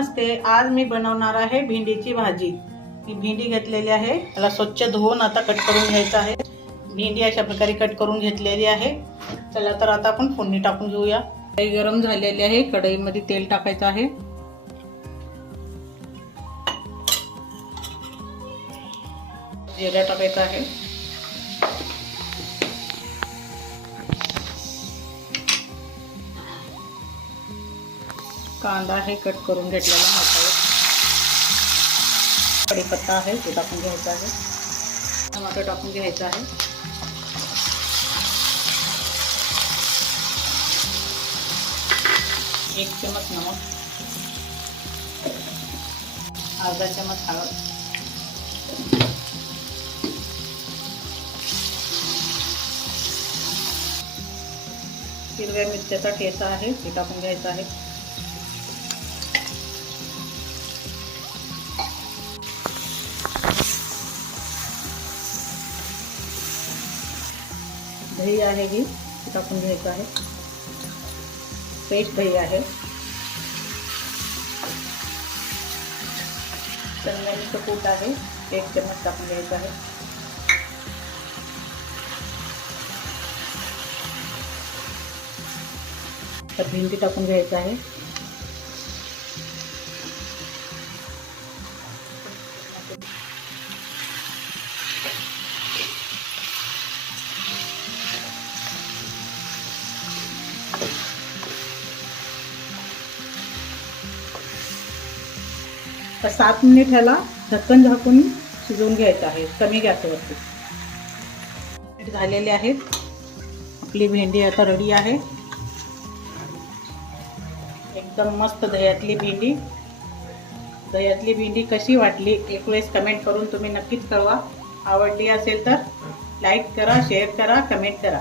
नमस्ते आज मी बनवणार आहे भेंडीची भाजी. मी भेंडी घेतलेली आहे. त्याला स्वच्छ धुवून आता कट करून घ्यायचं आहे. भेंडी अशा प्रकारे कट करून घेतलेली आहे. चला तर आता आपण फोडणी टाकून घेऊया. कढई गरम झालेली आहे. कढईमध्ये तेल टाकायचं आहे. जिरा टाकायचा आहे. कांदा आहे कट करून घेतलेला मोठा कढीपत्ता आहे तो टाकून घ्यायचा आहे. टमाटर टाकून घ्यायचा आहे. एक चमच नमक अर्धा चमच हळद हिरव्या मिरच्याचा ठेचा आहे ते टाकून घ्यायचा आहे. दही आहे ही. टाकून घ्यायचं आहे. पेस्ट दही आहे. शेंगदाण्याचं कूट आहे. एक चमच टाकून घ्यायचं आहे. तर भेंडी टाकून घ्यायचं आहे. तर सात मिनिट ह्याला ढक्कन झाकून शिजवून घ्यायचं आहे. कमी गॅसवरती झालेले आहेत. आपली भेंडी आता रेडी आहे. एकदम मस्त दह्यातली भेंडी. दह्यातली भेंडी कशी वाटली? एक वेळेस कमेंट करून तुम्ही नक्कीच कळवा. आवडली असेल तर लाईक करा शेअर करा कमेंट करा.